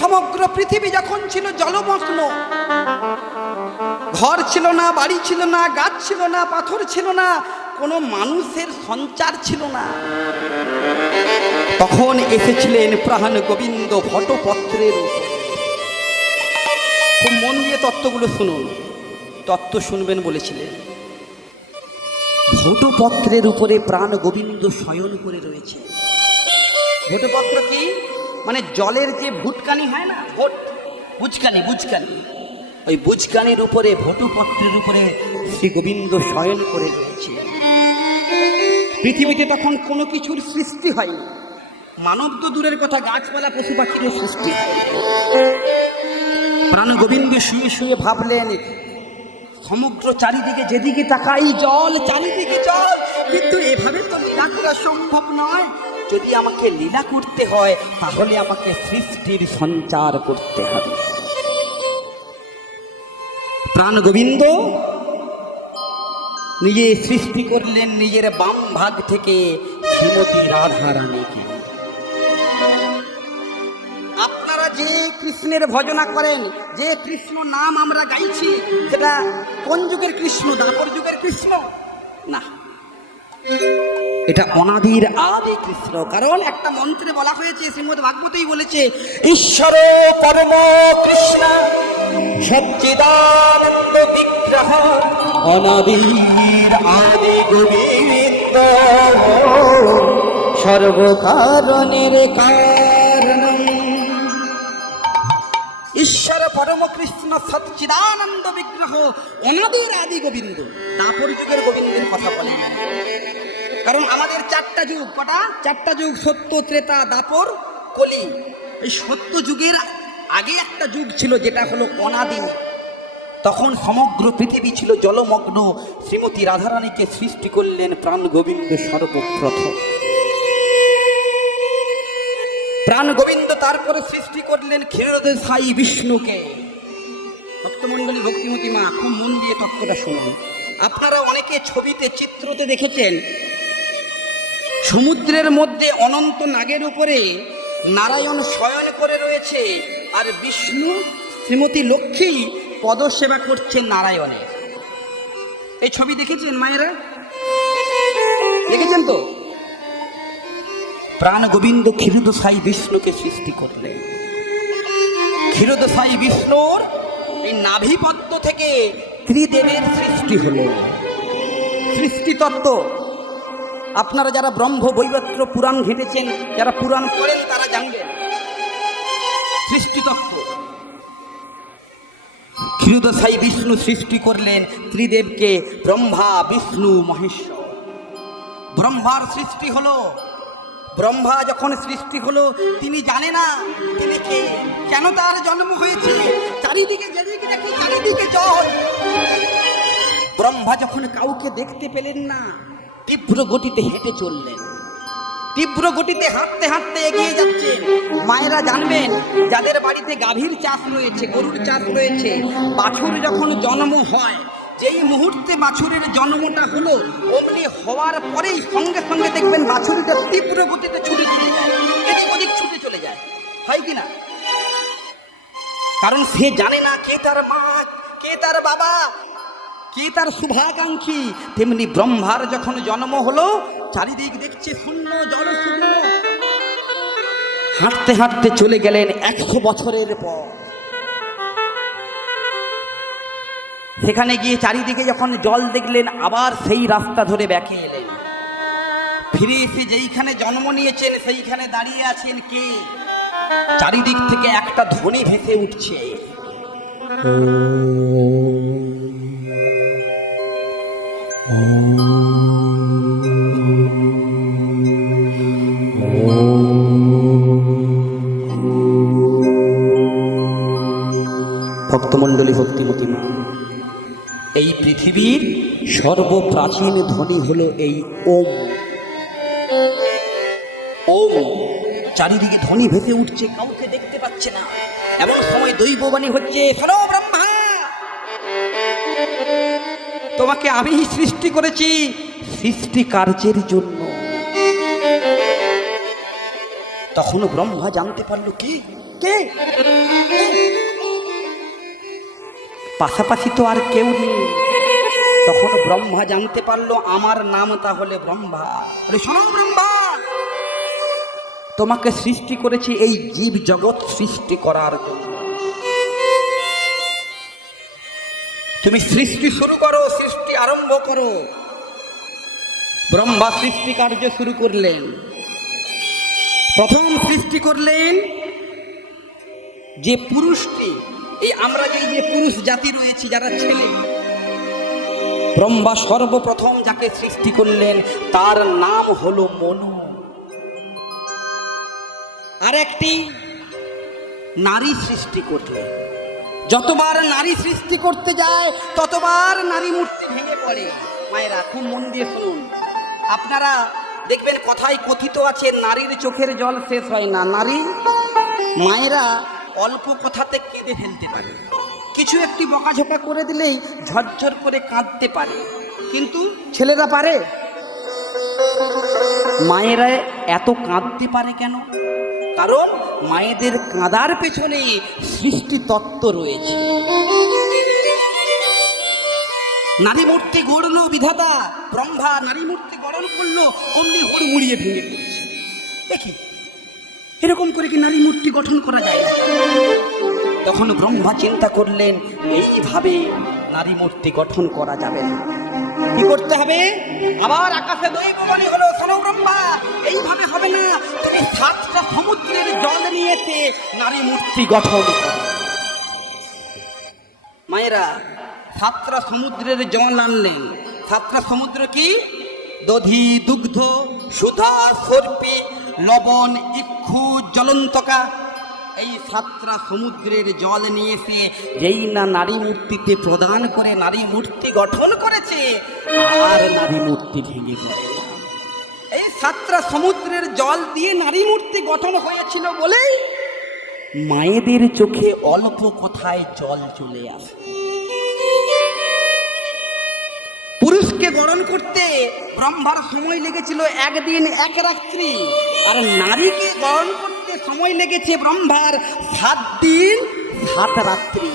সমগ্র পৃথিবী যখন ছিল জলমগ্ন, ঘর ছিল না, বাড়ি ছিল না, গাছ ছিল না, পাথর ছিল না, কোনো মানুষের সঞ্চার ছিল না, তখন এসেছিলেন প্রাণ গোবিন্দ ভটপত্রের উপরে। খুব মন দিয়ে তত্ত্বগুলো শুনুন, তত্ত্ব শুনবেন বলেছিলেন। ভটপত্রের উপরে প্রাণ গোবিন্দ শয়ন করে রয়েছে। ভটপত্র কি? মানে জলের যে ভুটকানি হয় না, বুঝকানি, ওই বুঝকানির উপরে, ভটপত্রের উপরে শ্রী গোবিন্দ শয়ন করে রয়েছে। পৃথিবীতে তখন কোনো কিছুর সৃষ্টি হয়নি, মানব তো দূরের কথা, গাছপালা পশু পাখিরও সৃষ্টি হয়। প্রাণ গোবিন্দ শুয়ে শুয়ে ভাবলেন, সমগ্র চারিদিকে যেদিকে তাকাই জল, চারিদিকে জল, কিন্তু এভাবে তো লীলা করা সম্ভব নয়। যদি আমাকে লীলা করতে হয় তাহলে আমাকে সৃষ্টির সঞ্চার করতে হবে। প্রাণ গোবিন্দ নিজে সৃষ্টি করলেন নিজের বাম ভাগ থেকে শ্রীমতী রাধা রানীকে। আপনারা যে কৃষ্ণের ভজনা করেন, যে কৃষ্ণ নাম আমরা গাইছি, সেটা কোন যুগের কৃষ্ণ? দ্বাপর যুগের কৃষ্ণ না, এটা অনাদির আদি কৃষ্ণ। কারণ একটা মন্ত্রে বলা হয়েছে, শ্রীমদ্ ভাগবতেই বলেছে, ঈশ্বর পরম কৃষ্ণ সচ্চিদানন্দ বিগ্রহ অনাদির আদি গোবিন্দ সর্বকারণের কারণ। ঈশ্বর পরম কৃষ্ণ সচ্চিদানন্দ বিগ্রহ অনাদির আদি গোবিন্দ। দাপর যুগের গোবিন্দের কথা বলেন, কারণ আমাদের চারটা যুগ। কটা? চারটা যুগ, সত্য, ত্রেতা, দাপর, কলি। এই সত্য যুগের আগে একটা যুগ ছিল যেটা হলো অনাদি। তখন সমগ্র পৃথিবী ছিল জলমগ্ন। শ্রীমতী রাধারানীকে সৃষ্টি করলেন প্রাণ গোবিন্দ সর্বপ্রথম। প্রাণ গোবিন্দ তারপরে সৃষ্টি করলেন ক্ষীরোদশায়ী বিষ্ণুকে। ভক্তমণ্ডলী, ভক্তিমতী মা, খুব মন দিয়ে তত্ত্বটা শুনুন। আপনারা অনেকে ছবিতে, চিত্রতে দেখেছেন, সমুদ্রের মধ্যে অনন্ত নাগের উপরে নারায়ণ শয়ন করে রয়েছে, আর বিষ্ণু শ্রীমতী লক্ষ্মী পদসেবা করছেন নারায়ণের। এই ছবি দেখেছেন মায়েরা? দেখেছেন তো? প্রাণ গোবিন্দ ক্ষীরোদশায়ী বিষ্ণুকে সৃষ্টি করলেন। ক্ষীরোদশায়ী বিষ্ণুর এই নাভিপদ্ম থেকে ত্রিদেবের সৃষ্টি হল। সৃষ্টিতত্ত্ব আপনারা যারা ব্রহ্ম বৈবর্ত পুরাণ ঘেঁটেছেন, যারা পুরাণ পড়েন, তারা জানবেন সৃষ্টিতত্ত্ব। ক্ষীরোদশায়ী বিষ্ণু সৃষ্টি করলেন ত্রিদেবকে, ব্রহ্মা, বিষ্ণু, মহেশ্বর। ব্রহ্মার সৃষ্টি হলো। ব্রহ্মা যখন সৃষ্টি হলো, তিনি জানে না তিনি কে, কেন তার জন্ম হয়েছে। চারিদিকে যেদিকে দেখে চারিদিকে জল। ব্রহ্মা যখন কাউকে দেখতে পেলেন না, তীব্র গতিতে হেঁটে চললেন। তীব্র গতিতে হাঁটতে হাঁটতে এগিয়ে যাচ্ছেন। মায়েরা জানবেন, যাদের বাড়িতে গাভীর চাষ রয়েছে, গরুর চাষ রয়েছে, বাছুর যখন জন্ম হয়, যেই মুহূর্তে বাছুরের জন্মটা হলো, অমনি হওয়ার পরেই সঙ্গে সঙ্গে দেখবেন বাছুরিটা তীব্র গতিতে ছুটে চলে যায়, এদিক ওদিক ছুটে চলে যায়। হয় কি না? কারণ সে জানে না কে তার মা, কে তার বাবা, কে তার শুভাকাঙ্ক্ষী। তেমনি ব্রহ্মার যখন জন্ম হলো, চারিদিক দেখছে শূন্য, জল শূন্য। হাঁটতে হাঁটতে চলে গেলেন 100 বছরের পর। সেখানে গিয়ে চারিদিকে যখন জল দেখলেন, আবার সেই রাস্তা ধরে ব্যাকে এলেন। ফিরে এসে যেইখানে জন্ম নিয়েছেন সেইখানে দাঁড়িয়ে আছেন কে? চারিদিক থেকে একটা ধ্বনি ভেসে উঠছে, ভক্তমণ্ডলী, ভক্তিমতী মা, এই পৃথিবীর সর্বপ্রাচীন ধ্বনি হলো এই ওম। ওম। চারিদিকে ধ্বনি ভেসে উঠছে, কাউকে দেখতে পাচ্ছে না। এমন সময় দৈববাণী হচ্ছে, শোনো ব্রহ্মা, তোমাকে আমি সৃষ্টি করেছি সৃষ্টি কার্যের জন্য। তখন ব্রহ্মা জানতে পারলো কি কে? পাশাপাশি তো আর কেউ নেই। তখন ব্রহ্মা জানতে পারলো আমার নাম তাহলে ব্রহ্মা। আরে শোনো ব্রহ্মা, তোমাকে সৃষ্টি করেছি এই জীব জগৎ সৃষ্টি করার জন্য। তুমি সৃষ্টি শুরু করো, সৃষ্টি আরম্ভ করো। ব্রহ্মা সৃষ্টি কার্য শুরু করলেন। প্রথম সৃষ্টি করলেন যে পুরুষটি, এই আমরা যে পুরুষ জাতি রয়েছে যারা ছেলে, ব্রহ্মা সর্বপ্রথম যাকে সৃষ্টি করলেন তার নাম হলো মনু। আর একটি নারী সৃষ্টি করলেন। যতবার নারী সৃষ্টি করতে যায় ততবার নারী মূর্তি ভেঙে পড়ে। মায়েরা খুব মন দিয়ে শুনুন, আপনারা দেখবেন কথায় কথিত আছে নারীর চোখের জল শেষ হয় না। নারী মায়েরা অল্প কথাতে কেঁদে ফেলতে পারে, কিছু একটি বকাঝোকা করে দিলেই ঝরঝর করে কাঁদতে পারে, কিন্তু ছেলেরা পারে? মায়েরা এত কাঁদতে পারে কেন? কারণ মায়েদের কাঁদার পেছনে সৃষ্টি তত্ত্ব রয়েছে। নারী মূর্তি গড়ল বিধাতা, ব্রহ্মা নারী মূর্তি গড়ন করলো, অমনি হুড়মুড়িয়ে ভেঙে পড়ছে। দেখি এরকম করে কি নারী মূর্তি গঠন করা যায়? তখন ব্রহ্মা চিন্তা করলেন এইভাবে নারী মূর্তি গঠন করা যাবে না। কি করতে হবে? আবার আকাশে দৈববাণী হলো, শোনো ব্রহ্মা, এইভাবে হবে না, তুমি 7টা সমুদ্রের জল নিয়ে এসে নারী মূর্তি গঠন করো। মায়েরা 7টা সমুদ্রের জল আনলেন। 7টা সমুদ্র কি? দধি, দুগ্ধ, সুধা, সর্পি, লবণ, ইক্ষু, জ্বলন্তকা। এই 7টা সমুদ্রের জল নিয়ে এসে যেই না নারী মূর্তিতে প্রদান করে নারী মূর্তি গঠন করেছে, আর নারী মূর্তি ভেঙে পড়ে। এই 7টা সমুদ্রের জল দিয়ে নারী মূর্তি গঠন হয়েছিল বলেই মায়েদের চোখে অল্প কথায় জল চলে আসে। পুরুষকে গঠন করতে ব্রহ্মার সময় লেগেছিল 1 দিন 1 রাত্রি, আর নারীকে গঠন করতে সময় লেগেছে ব্রহ্মার 7 দিন 7 রাত্রি।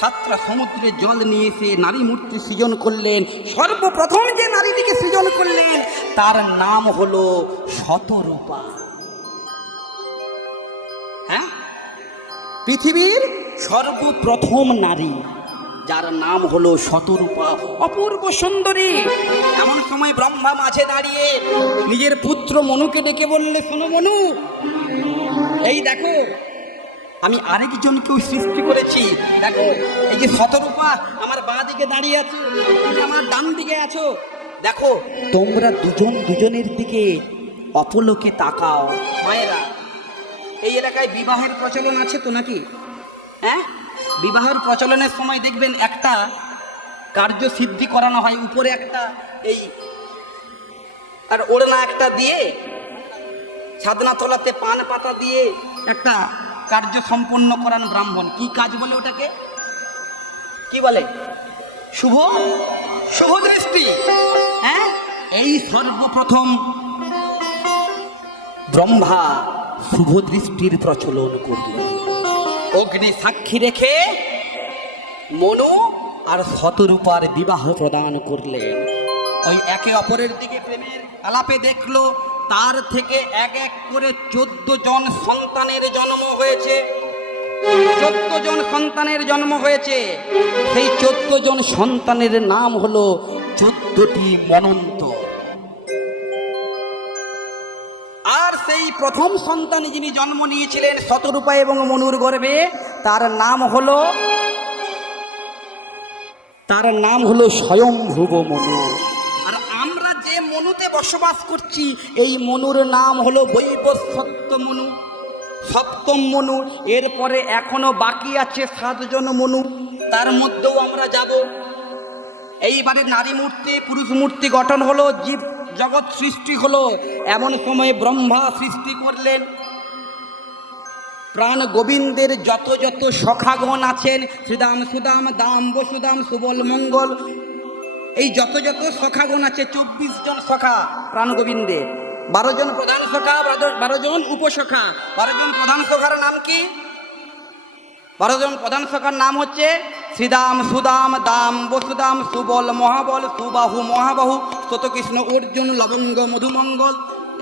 7টা সমুদ্রের জল নিয়ে এসে নারী মূর্তি সৃজন করলেন। সর্বপ্রথম যে নারীটিকে সৃজন করলেন তার নাম হলো শতরূপা। হ্যাঁ, পৃথিবীর সর্বপ্রথম নারী যার নাম হলো শতরূপা, অপূর্ব সুন্দরী। এমন সময় ব্রহ্মা মাঝে দাঁড়িয়ে নিজের পুত্র মনুকে ডেকে বললে, শোনো মনু, এই দেখো আমি আরেকজনকেও সৃষ্টি করেছি। দেখো এই যে শতরূপা আমার বাঁ দিকে দাঁড়িয়ে আছো, তুমি আমার ডান দিকে আছো। দেখো তোমরা দুজন দুজনের দিকে অপলোকে তাকাও। মায়েরা, এই এলাকায় বিবাহের প্রচলন আছে তো নাকি? হ্যাঁ, বিবাহের প্রচলনের সময় দেখবেন একটা কার্য সিদ্ধি করানো হয়, উপরে একটা এই আর ওড়না একটা দিয়ে, ছাদনা তলাতে পান পাতা দিয়ে একটা কার্য সম্পন্ন করান ব্রাহ্মণ। কি কাজ বলে ওটাকে? কি বলে? শুভ শুভ দৃষ্টি। হ্যাঁ, এই সর্বপ্রথম ব্রহ্মা শুভ দৃষ্টির প্রচলন করলেন। অগ্নি সাক্ষী রেখে মনু আর শতরূপার বিবাহ প্রদান করলেন। ওই একে অপরের দিকে প্রেমের আলাপে দেখলো তার থেকে এক এক করে 14 জন সন্তানের জন্ম হয়েছে। 14 জন সন্তানের জন্ম হয়েছে। সেই 14 জন সন্তানের নাম হলো 14টি মনন্ত। আর সেই প্রথম সন্তান যিনি জন্ম নিয়েছিলেন শতরূপা এবং মনুর গর্ভে, তার নাম হলো স্বয়ংভুব মনু। আর আমরা যে মনুতে বসবাস করছি এই মনুর নাম হলো বৈবস্বত মনু, 7ম মনু। এরপরে এখনো বাকি আছে 7 জন মনু, তার মধ্যেও আমরা যাব। এইবারে নারী মূর্তি পুরুষ মূর্তি গঠন হলো, জীব জগৎ সৃষ্টি হলো। এমন সময় ব্রহ্মা সৃষ্টি করলেন প্রাণ গোবিন্দের যত যত সখাগণ আছেন, শ্রীদাম, সুদাম, দাম, বসুদাম, সুবল, মঙ্গল, এই যত যত সখাগণ আছে 24 জন সখা প্রাণ গোবিন্দের। 12 জন প্রধান সখা, 12 জন উপসখা। 12 জন প্রধান সখার নাম কি? 12 জন প্রধান সখার নাম হচ্ছে শ্রীদাম, সুদাম, দাম, বসুদাম, সুবল, মহাবল, সুবাহু, মহাবাহু, স্ততকৃষ্ণ, অর্জুন, লবঙ্গ, মধুমঙ্গল।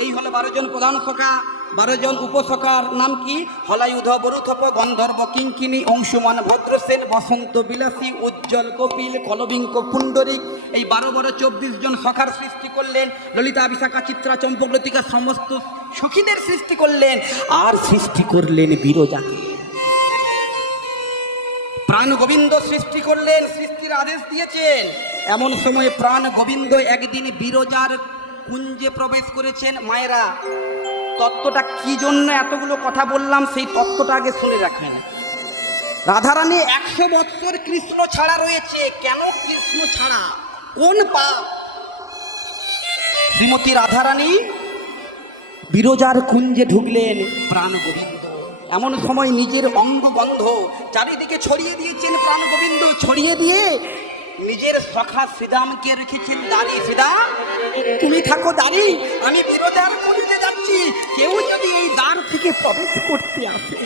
এই হলো 12 জন প্রধান সখা। 12 জন উপসখার নাম কি? হলায়ুধ, বরুথপ, গন্ধর্ব, কিঙ্কিনী, অংশুমান, ভদ্রসেন, বসন্ত বিলাসী, উজ্জ্বল, কপিল, কলবিঙ্ক, পুণ্ডরিক। এই 12 24 জন সখার সৃষ্টি করলেন। ললিতা, বিশাখা, চিত্রা, চম্পক, লতিকা সমস্ত সখীদের সৃষ্টি করলেন। আর সৃষ্টি করলেন বিরজাকে। প্রাণ গোবিন্দ সৃষ্টি করলেন, সৃষ্টির আদেশ দিয়েছেন। এমন সময় প্রাণ গোবিন্দ একদিন বিরজার কুঞ্জে প্রবেশ করেছেন। মায়েরা, তত্ত্বটা কি জন্য এতগুলো কথা বললাম সেই তত্ত্বটা আগে শুনে রাখবেন। রাধারানী 100 বছর কৃষ্ণ ছাড়া রয়েছে। কেন কৃষ্ণ ছাড়া? কোন পাপ? শ্রীমতী রাধারানী বিরজার কুঞ্জে ঢুকলেন প্রাণ গোবিন্দ। এমন সময় নিজের অঙ্গগন্ধ চারিদিকে ছড়িয়ে দিয়েছেন প্রাণ গোবিন্দ। ছড়িয়ে দিয়ে নিজের সখা শ্রীদামকে রেখেছেন দাঁড়ি। শ্রীদাম, তুমি থাকো দাঁড়ি, আমি বিরজার কুঞ্জে যাচ্ছি। কেউ যদি এই দ্বার থেকে প্রবেশ করতে আসে,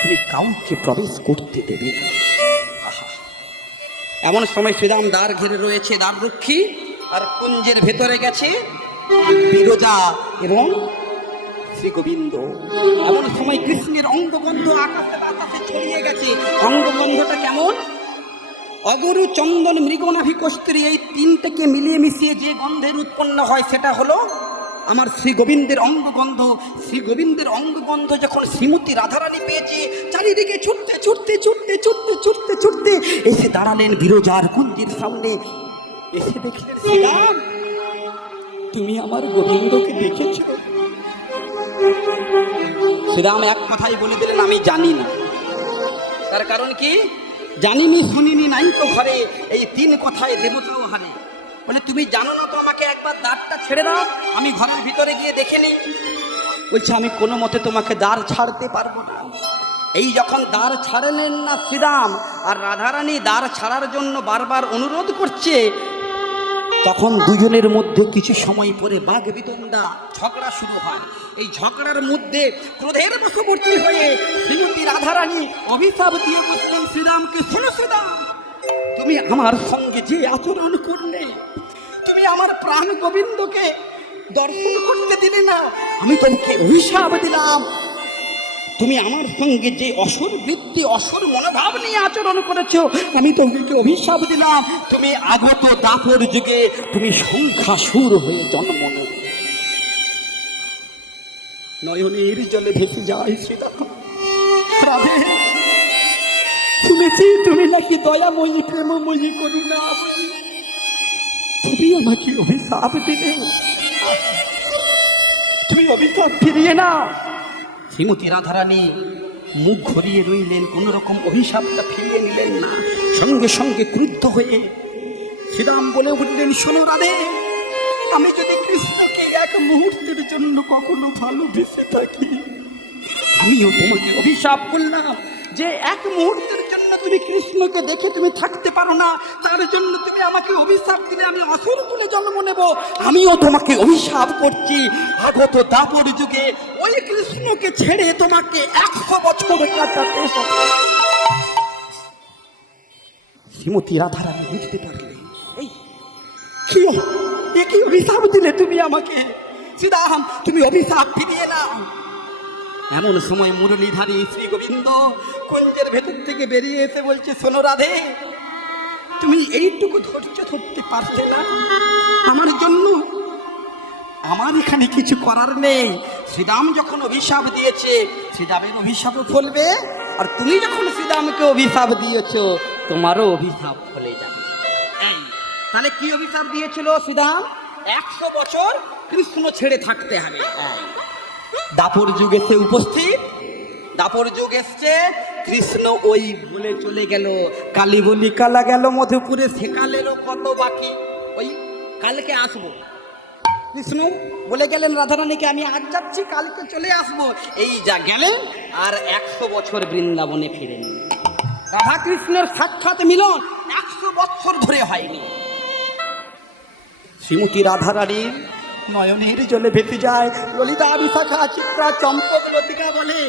তুমি কাউকে প্রবেশ করতে দেবে না। এমন সময় শ্রীদাম দ্বার ঘিরে রয়েছে, দ্বার রক্ষী, আর কুঞ্জের ভেতরে গেছে বিরজা এবং শ্রী গোবিন্দ। এমন সময় কৃষ্ণের অঙ্গগন্ধ আকাশে বাতাসে ছড়িয়ে গেছে। অঙ্গগন্ধটা কেমন? অগরু, চন্দন, মৃগনাভি, কস্তুরী, এই তিনটাকে মিলিয়ে মিশিয়ে যে গন্ধের উৎপন্ন হয় সেটা হলো আমার শ্রী গোবিন্দের অঙ্গগন্ধ। শ্রী গোবিন্দের অঙ্গগন্ধ যখন শ্রীমতী রাধারানী পেয়েছে, চারিদিকে ছুটতে ছুটতে ছুটতে ছুটতে ছুটতে ছুটতে এসে দাঁড়ালেন বিরজার কুঞ্জের সামনে। এসে দেখলেন, শ্রীরাম, তুমি আমার গোবিন্দকে দেখেছো? শ্রীরাম এক কথাই বলে দিলেন, আমি জানি না। তার কারণ কি? জানিনি, শুনিনি, নাই তো ঘরে, এই 3 কথায় দেবতাও হারে। বলে, তুমি জানো না তো, আমাকে একবার দ্বারটা ছেড়ে দাও, আমি ঘরের ভিতরে গিয়ে দেখে নিই। বলছে, আমি কোনো মতে তোমাকে দ্বার ছাড়তে পারবো না। এই যখন দ্বার ছাড়লেন না শ্রীরাম, আর রাধারানী দ্বার ছাড়ার জন্য বারবার অনুরোধ করছে, তখন দুজনের মধ্যে কিছু সময় পরে বাঘ বিতণ্ডা, ঝগড়া শুরু হয়। এই ঝগড়ার মধ্যে ক্রোধের বশবর্তী হয়ে শ্রীমতী রাধারানী অভিশাপ দিয়ে বসলেন শ্রীরামকে, শোনো শ্রীরাম, তুমি আমার সঙ্গে যে আচরণ করলে, তুমি আমার প্রাণ গোবিন্দকে দর্শন করতে দিলে না, আমি তোমাকে অভিশাপ দিলাম। তুমি আমার সঙ্গে যে অসুর বৃত্তি, অসুর মনোভাব নিয়ে আচরণ করেছো, আমি তোমাকে অভিশাপ দিলাম। তুমি আগত দাপর যুগে তুমি সংখ্যাসুর হয়ে জন্ম নেবে। নয়নের জলে ভেসে যায় শ্রীরাম। রাধে, শুনেছি তুমি নাকি দয়াময়ী, প্রেমময়ী, করুণাময়ী। তুমি আমাকে অভিশাপ দিলে, তুমি অভিশাপ ফিরিয়ে নাও। শ্রীমতী রাধারানী মুখ ঘুরিয়ে রইলেন, কোন রকম অভিশাপটা ফিরিয়ে নিলেন না। সঙ্গে সঙ্গে ক্রুদ্ধ হয়ে শ্রীরাম বলে উঠলেন, শোনো রাধে, আমি যদি কৃষ্ণকে এক মুহূর্তের জন্য কখনো ভালোবেসে থাকি, আমিও তোমাকে অভিশাপ করলাম যে এক মুহূর্তের জন্য তুমি কৃষ্ণকে দেখে তুমি থাকতে পারো না, তার জন্য তুমি আমাকে অভিশাপ দিলে আমি অসুর কুলে জন্ম নেব। আমিও তোমাকে অভিশাপ করছি, আগত দাপর যুগে ওই কৃষ্ণকে ছেড়ে তোমাকে 100 বছর কাটাতে হবে। শ্রীমতী রাধারানী বুঝতে পারলেন, এই কি অভিশাপ দিলে তুমি আমাকে? শ্রীরাম, তুমি অভিশাপ ফিরিয়ে নাও। এমন সময় মুরলীধারী শ্রী গোবিন্দ কুঞ্জের ভেতর থেকে বেরিয়ে এসে বলছে, শোনো রাধে, তুমি এইটুকু ধৈর্য ধরতে পারলে না আমার জন্য? আমার এখানে কিছু করার নেই। শ্রীরাম যখন অভিশাপ দিয়েছে, শ্রীরামের অভিশাপও ফলবে, আর তুমি যখন শ্রীরামকে অভিশাপ দিয়েছো, তোমারও অভিশাপ ফলে যাবে। তাহলে কি অভিশাপ দিয়েছিল শ্রীরাম? 100 বছর কৃষ্ণ ছেড়ে থাকতে হবে। দাপর যুগ এসে উপস্থিত, দাপর যুগ এসছে, কৃষ্ণ ওই বলে চলে গেল, কালী বলি কালা গেল মধুপুরে, সেকালেরও কত বাকি, ওই কালকে আসবো। কৃষ্ণ বলে গেলেন রাধারানীকে, আমি আজ যাচ্ছি, কালকে চলে আসবো। এই যা গেলেন, আর 100 বছর বৃন্দাবনে ফিরেন। রাধা কৃষ্ণের সাক্ষাৎ মিলন 100 বছর ধরে হয়নি। শ্রীমতী রাধারানীর নয়নের জলে ভেসে যায়। ললিতা বিশাখা চিত্রা চম্পক লতিকা বলে